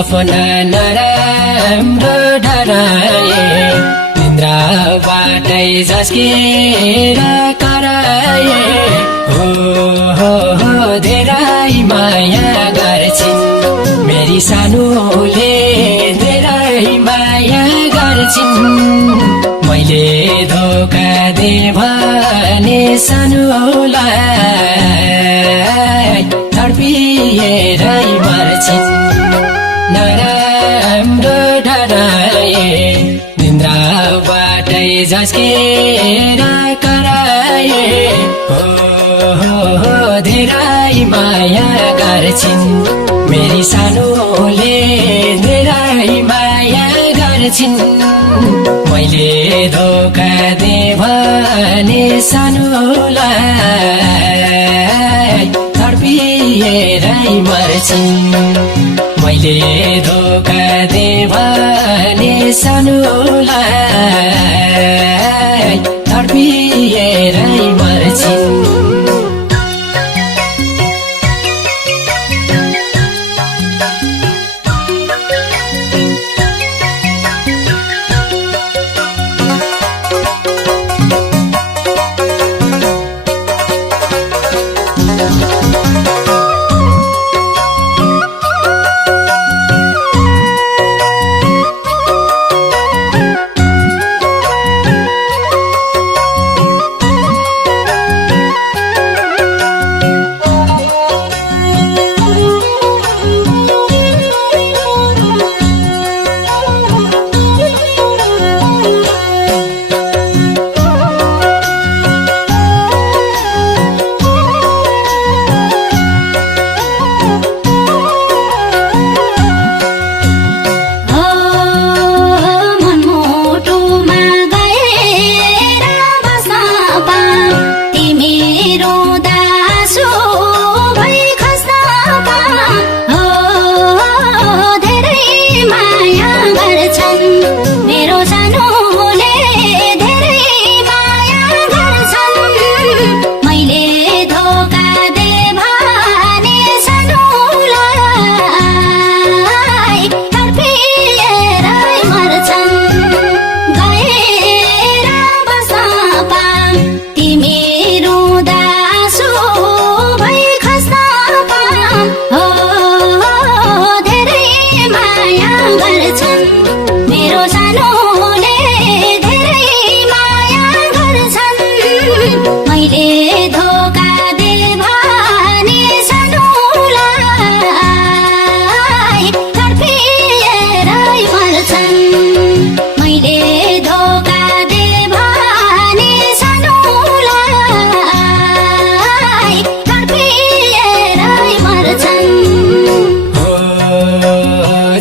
सपना नराम्रो डराए निन्द्राबाटै झस्केर कराए हो धेरै माया गर्छिन् मेरी सानोले धेरै माया गर्छिन् मैले धोका दे भने सानोलाई तडपिएरै मर्छिन् नराम्रो डराए निन्द्राबाटै झस्केर कराए हो धेरै माया गर्छिन् मेरी सानोले धेरै माया गर्छिन् मैले धोका दे भने सानोलाई तडपिएरै मर्छिन् मैले धोका दे भने सानोलाई तडपिएरै मर्छिन्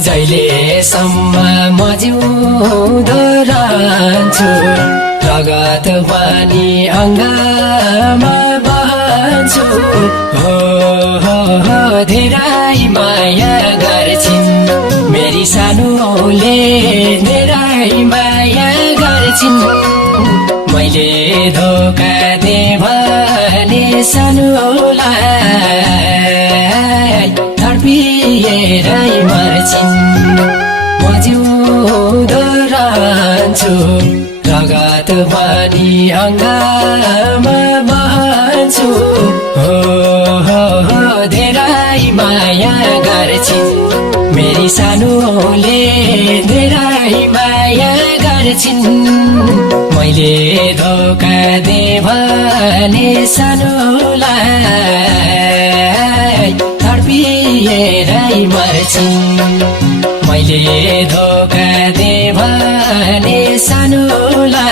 जहिलेसम्म म जिउँदो रहन्छु रगत पानी अङ्गमा बहन्छु हो धेरै माया गर्छिन् मेरी सानोले धेरै माया गर्छिन् मैले धोका दे भने सानोलाई तडपिएरै मर्छिन् म जिउँदो रहन्छु रगत पानी अङ्गमा बहन्छु हो धेरै माया गर्छिन् मेरी सानोले धेरै माया गर्छिन् मैले धोका दे भने सानोलाई तडपिएरै मर्छिन् मैले धोका दे भने सानोलाई